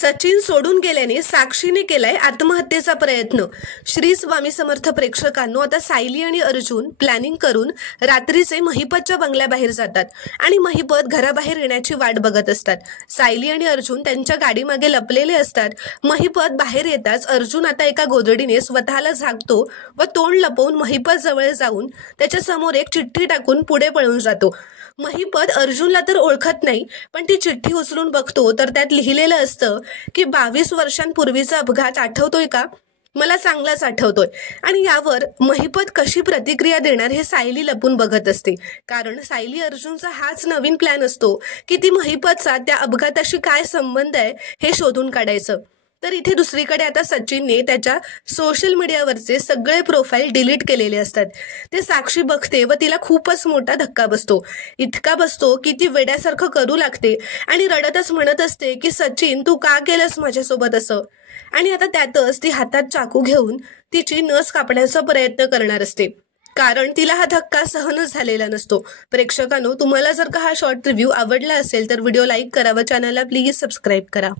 सचिन सोडून गेल्याने साक्षीने केलाय आत्महत्येचा प्रयत्न। श्री स्वामी समर्थ प्रेक्षकांनो, आता सायली आणि अर्जुन प्लॅनिंग करून रात्रीचे महिपतच्या बंगल्याबाहेर जातात आणि महिपत घराबाहेर येण्याची वाट बघत असतात। सायली आणि अर्जुन त्यांच्या गाडीमागे लपलेले असतात। महिपत बाहेर येताच अर्जुन आता एका गोधडीने स्वतःला झाकतो व तोंड लपवून महिपत जवळ जाऊन त्याच्या समोर एक चिठ्ठी टाकून पुढे पळून जातो। महिपत अर्जुनला तर ओळखत नाही, पण ती चिठ्ठी उचलून बघतो तर त्यात लिहिलेलं असतं की 22 वर्षांपूर्वीचा अपघात आठवतोय का? मला चांगलाच आठवतोय। आणि यावर महिपत कशी प्रतिक्रिया देणार हे सायली लपून बघत असते, कारण सायली अर्जुनचा हाच नवीन प्लॅन असतो की ती महिपतचा त्या अपघाताशी काय संबंध आहे हे शोधून काढायचं। तर इथे दुसरीकडे आता सचिनने त्याच्या सोशल मीडियावरचे सगळे प्रोफाईल डिलीट केलेले असतात। ते साक्षी बघते व तिला खूपच मोठा धक्का बसतो। इतका बसतो की ती वेड्यासारखं करू लागते आणि रडतच म्हणत असते की सचिन, तू का केलंस माझ्यासोबत असं? आणि आता त्यातच ती हातात चाकू घेऊन तिची नस कापण्याचा प्रयत्न करणार असते, कारण तिला हा धक्का सहनच झालेला नसतो। प्रेक्षकांनो, तुम्हाला जर का हा शॉर्ट रिव्ह्यू आवडला असेल तर व्हिडिओ लाईक करा व चॅनलला प्लीज सबस्क्राईब करा।